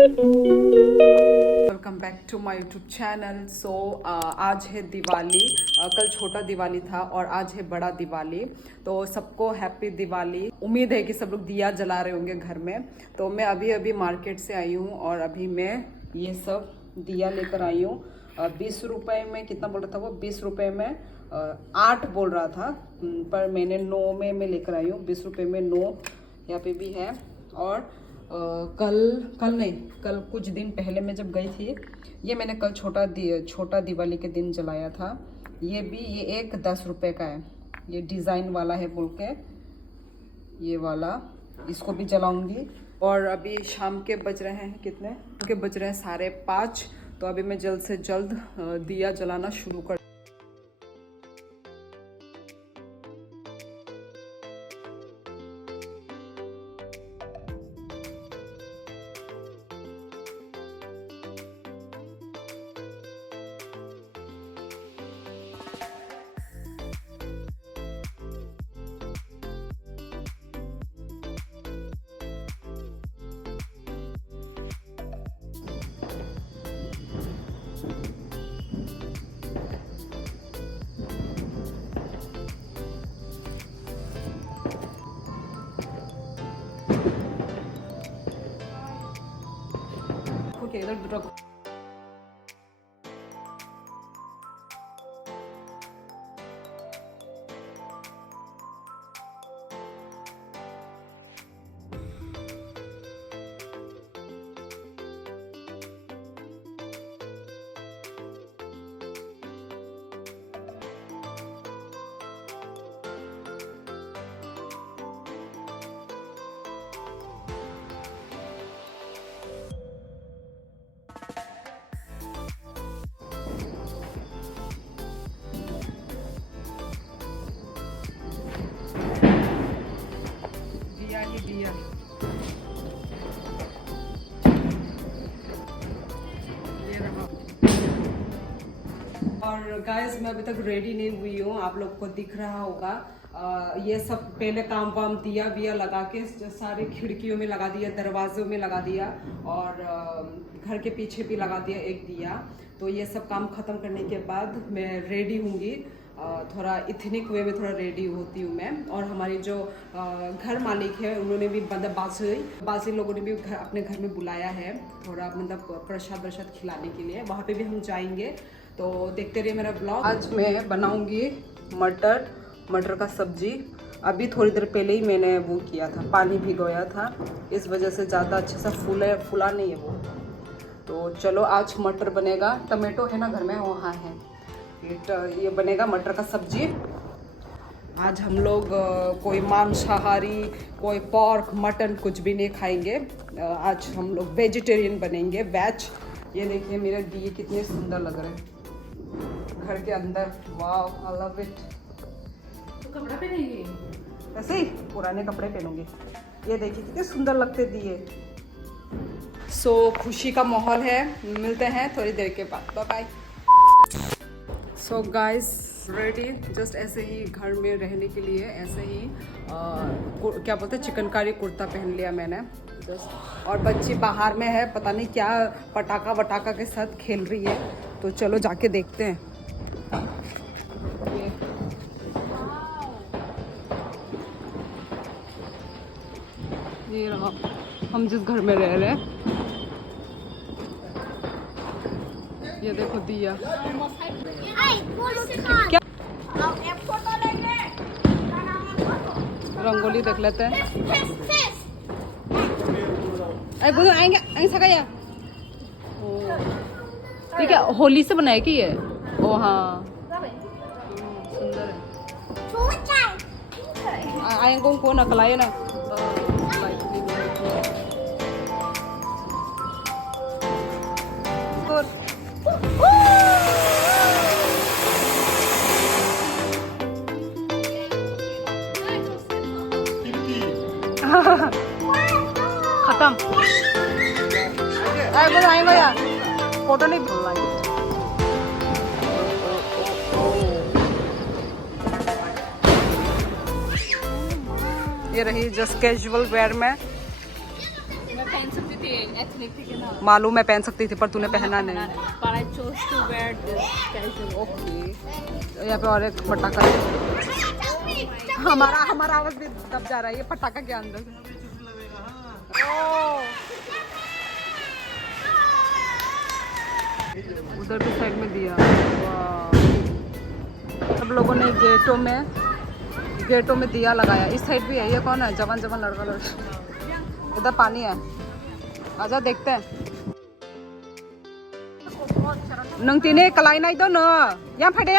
Welcome back to my YouTube channel. So आज है दिवाली। कल छोटा दिवाली था और आज है बड़ा दिवाली। तो सबको हैप्पी दिवाली। उम्मीद है कि सब लोग दिया जला रहे होंगे घर में। तो मैं अभी अभी मार्केट से आई हूँ और अभी मैं ये सब दिया लेकर आई हूँ। 20 रुपये में कितना बोल रहा था वो, 20 रुपये में 8 बोल रहा था, पर मैंने 9 में मैं लेकर आई हूँ। 20 रुपये में 9 यहाँ पे भी है। और कल कुछ दिन पहले मैं जब गई थी, ये मैंने कल छोटा दिवाली के दिन जलाया था। ये एक 10 रुपये का है, ये डिज़ाइन वाला है बोल के, ये वाला, इसको भी जलाऊंगी। और अभी शाम के बज रहे हैं कितने के बज रहे हैं 5:30। तो अभी मैं जल्द से जल्द दिया जलाना शुरू कर। इधर रखो। दिया ये रहा। और गाइस मैं अभी तक रेडी नहीं हुई हूँ, आप लोग को दिख रहा होगा। ये सब पहले काम वाम दिया लगा के सारे खिड़कियों में लगा दिया, दरवाजों में लगा दिया और घर के पीछे भी लगा दिया एक दिया। तो ये सब काम ख़त्म करने के बाद मैं रेडी होंगी, थोड़ा इथनिक वे में थोड़ा रेडी होती हूँ मैं। और हमारी जो घर मालिक है उन्होंने भी मतलब बासी लोगों ने भी अपने घर में बुलाया है, थोड़ा मतलब प्रसाद खिलाने के लिए। वहाँ पे भी हम जाएंगे, तो देखते रहिए मेरा ब्लॉग। आज मैं बनाऊँगी मटर का सब्जी। अभी थोड़ी देर पहले ही मैंने वो किया था, पानी भिगोया था, इस वजह से ज़्यादा अच्छे से फूला नहीं है वो। तो चलो आज मटर बनेगा। टमाटो है ना घर में, वहाँ है। ये बनेगा मटर का सब्जी। आज हम लोग कोई मांसाहारी, कोई पोर्क मटन कुछ भी नहीं खाएंगे। आज हम लोग वेजिटेरियन बनेंगे, वेज। ये देखिए मेरे दिए कितने सुंदर लग रहे हैं घर के अंदर। वाह, आई लव इट। तो कपड़ा पहनेंगे? ऐसे ही पुराने कपड़े पहनूंगी। ये देखिए कितने सुंदर लगते दिए। सो खुशी का माहौल है। मिलते हैं थोड़ी देर के बाद, bye bye. So guys ready, just ऐसे ही घर में रहने के लिए ऐसे ही क्या बोलते हैं, चिकनकारी कुर्ता पहन लिया मैंने जस्ट। और बच्ची बाहर में है, पता नहीं क्या पटाखा के साथ खेल रही है। तो चलो जाके देखते हैं। ये रहा हम जिस घर में रह रहे हैं, ये देखो दिया। क्या रंगोली देख लेते हैं। अरे बोलो आएंगे सकाया। ठीक है, होली से बनाया कि ये? ओ हाँ, सुंदर है। आएंगे कौन अकलाए ना। खत्म। अरे बोलो आएंगे यार, फोटो नहीं बोलना। ये रही जस्ट कैजुअल वेयर में। पहन सकती थी, एथनिक थी ना। मालूम मैं पहन सकती थी पर तूने पहना नहीं। But I chose to wear this casual. Okay, यहाँ पे और एक पटाखा है। हमारा आवाज भी दब जा रहा है ये पटाखा के अंदर से। उधर भी साइड में दिया। वाह। सब लोगों ने गेटों में दिया लगाया। इस साइड भी है। ये कौन है? जवान लड़का लड़की। इधर पानी है, आजा देखते हैं। नंगतीने कलाई नहीं दो न, यहाँ फटे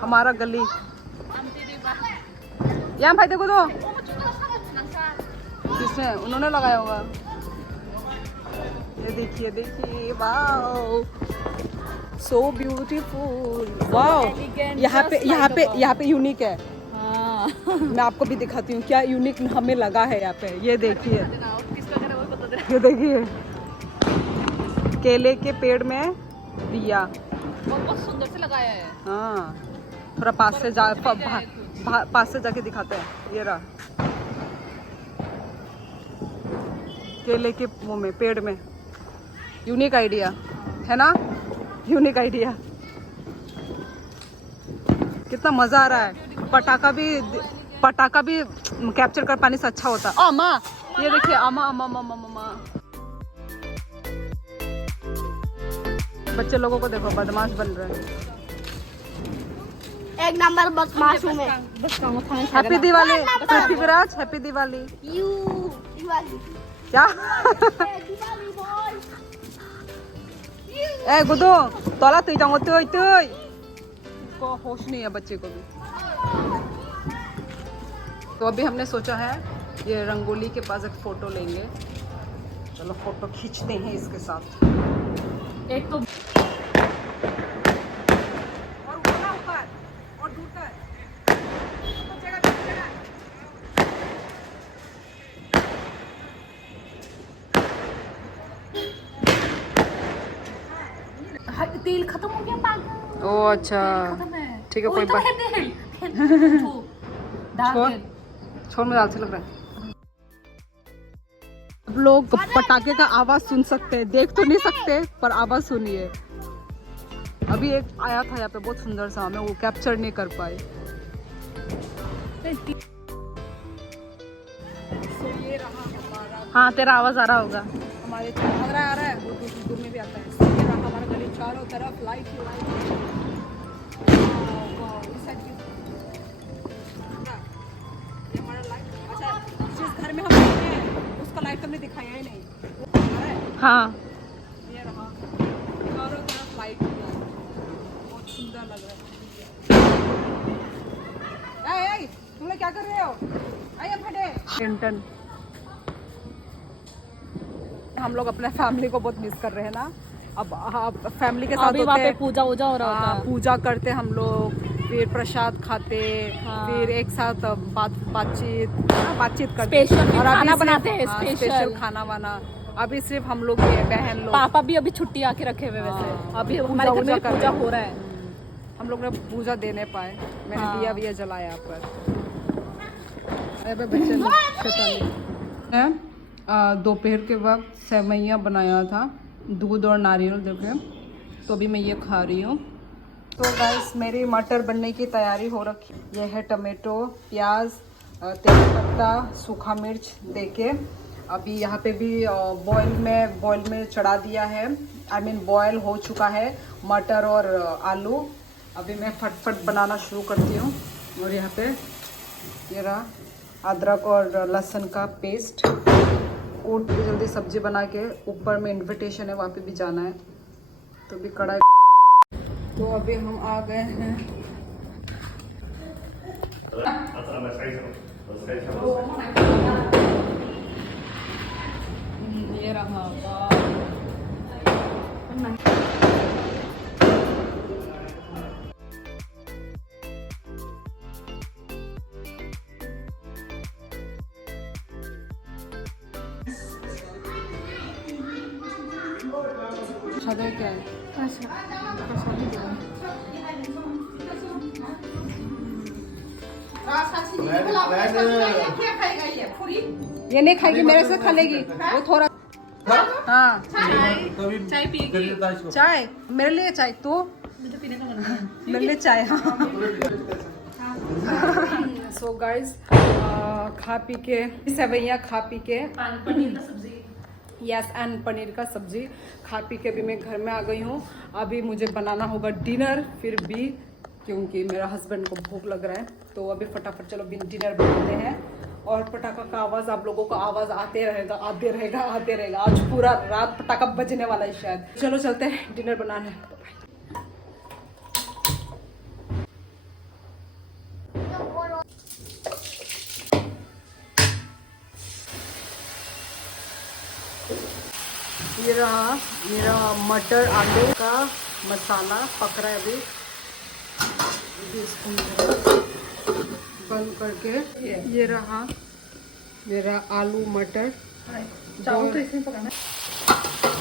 हमारा गली यहाँ भाई देखो तो किसने उन्होंने लगाया होगा। ये देखिए वाओ, सो ब्यूटीफुल। वाओ, यहाँ पे यूनिक है। हाँ। मैं आपको भी दिखाती हूँ क्या यूनिक हमें लगा है यहाँ पे। ये देखिए, ये देखिए केले के पेड़ में दिया। बहुत सुंदर से लगाया है। हाँ, थोड़ा पास से जाके दिखाते हैं। ये रहा केले के मुंह में, पेड़ में। यूनिक आइडिया है ना, यूनिक आइडिया। कितना मजा आ रहा है। पटाखा भी कैप्चर कर पाने से अच्छा होता है। अम्मा ये देखिए, अम्मा बच्चे लोगों को देखो, बदमाश बन रहे हैं। एक नंबर बदमाश हूँ मैं। Happy Diwali Prithviraj, happy Diwali. दिवाली क्या? दिवाली बॉय। ए गुदो तोला तुई जाओ तुई इसको होश नहीं है बच्चे को भी। तो अभी हमने सोचा है ये रंगोली के पास एक फोटो लेंगे। चलो फोटो खींचते हैं इसके साथ। एक तो और दूर कर। तेल खत्म हो गया पागल। ओ अच्छा, खत्म है। ठीक है, कोई बात। छोड़ में से लग रहा है। अब लोग पटाखे का आवाज सुन सकते हैं, देख तो नहीं सकते पर आवाज सुनिए। अभी एक आया था यहाँ पे बहुत सुंदर सा, मैं वो कैप्चर नहीं कर पाई। तो ये रहा हमारा। हाँ तेरा आवाज आ रहा होगा। हमारे आ रहा है, वो दूर में भी आता है। ये रहा हमारा गली, चारों तरफ लाइट ही लाइट। इस साइड भी ये हमारा लाइट। अच्छा, जिस घर में हम रहते हैं उसका लाइट हमने दिखाया ही नहीं। हाँ ये रहा चारों तरफ लाइट ही लाइट, बहुत सुंदर लग रहा है। ए तुम लोग क्या कर रहे हो? आइए फटे। टेंटन हम लोग अपने फैमिली को बहुत मिस कर रहे हैं ना। अब फैमिली के साथ अभी वहाँ पे पूजा हो रहा होता है। पूजा करते हम लोग, फिर प्रसाद खाते, फिर एक साथ बातचीत करते, स्पेशल और खाना बनाते हैं। स्पेशल खाना वाना। अभी सिर्फ हम लोग ये बहन लोग। पापा भी अभी छुट्टी आके रखे हुए वैसे। अभी हमारे घर में पूजा हो रहा है। हम लोग ने पूजा देने पाए। मैंने दिया भी जलाया पर। बच्चे लोग दोपहर के वक्त सेवैयाँ बनाया था, दूध और नारियल देके, तो अभी मैं ये खा रही हूँ। तो गाइस मेरी मटर बनने की तैयारी हो रखी। ये है टमाटो, प्याज, तेजपत्ता, सूखा मिर्च देके अभी यहाँ पे भी बॉयल में चढ़ा दिया है। बॉयल हो चुका है मटर और आलू। अभी मैं फटफट बनाना शुरू करती हूँ। और यहाँ पे ये रहा अदरक और लहसुन का पेस्ट। और जल्दी सब्जी बना के, ऊपर में इनविटेशन है वहाँ पे भी जाना है, तो भी कढ़ाई। तो अभी हम आ गए हैं। ये रहा क्या है? क्या खाएगा ये पूरी? ये नहीं खाएगी, मेरे से खा लेगी वो थोड़ा। हाँ चाय मेरे लिए, चाय तो मेरे लिए चाय। हाँ सो गाइस खा पी के सेवैयाँ खा पी के पनीर का सब्जी, यस एंड पनीर का सब्जी खा पी के भी मैं घर में आ गई हूँ। अभी मुझे बनाना होगा डिनर फिर भी, क्योंकि मेरा हस्बैंड को भूख लग रहा है। तो अभी फटाफट चलो डिनर बनाते हैं। और पटाखा का आवाज़ आप लोगों को आवाज़ आते रहेगा। आज पूरा रात पटाखा बजने वाला है शायद। चलो चलते हैं डिनर बनाने। ये रहा मेरा मटर आलू का मसाला पक रहा है अभी इसको बंद करके। ये रहा मेरा आलू मटर। चावल तो इसमें पकाना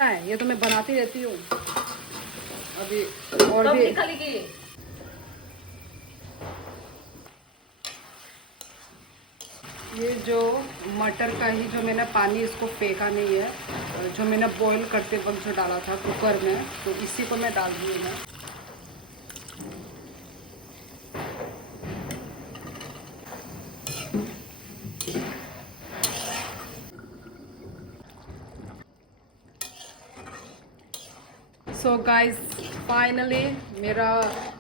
है, ये तो मैं बनाती रहती हूँ अभी। और भी निकालेगी। ये जो मटर का ही जो मैंने पानी इसको फेंका नहीं है, जो मैंने बॉईल करते वक्त जो डाला था कुकर में, तो इसी को मैं डाल दी मैं। सो गाइस फाइनली मेरा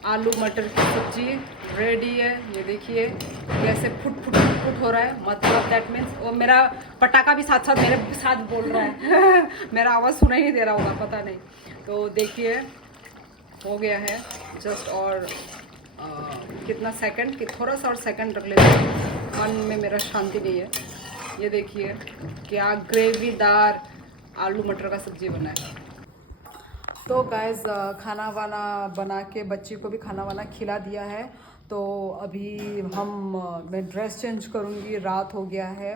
आलू मटर की सब्जी रेडी है। ये देखिए कैसे फुट हो रहा है, मतलब दैट मीन्स वो मेरा पटाखा भी साथ साथ मेरे साथ बोल रहा है। मेरा आवाज़ सुनाई नहीं दे रहा होगा, पता नहीं। तो देखिए हो गया है जस्ट। और कितना सेकंड कि थोड़ा सा और सेकंड रख लेते हैं, मन में मेरा शांति नहीं है। ये देखिए क्या ग्रेवीदार आलू मटर का सब्जी बना है। तो गाइस खाना वाना बना के बच्ची को भी खाना वाना खिला दिया है। तो अभी मैं ड्रेस चेंज करूँगी, रात हो गया है।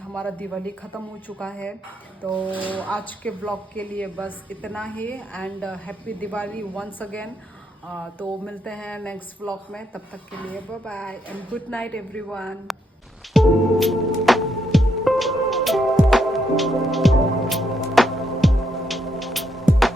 हमारा दिवाली ख़त्म हो चुका है। तो आज के ब्लॉग के लिए बस इतना ही and happy Diwali once again. तो मिलते हैं नेक्स्ट ब्लॉग में, तब तक के लिए bye bye and good night everyone.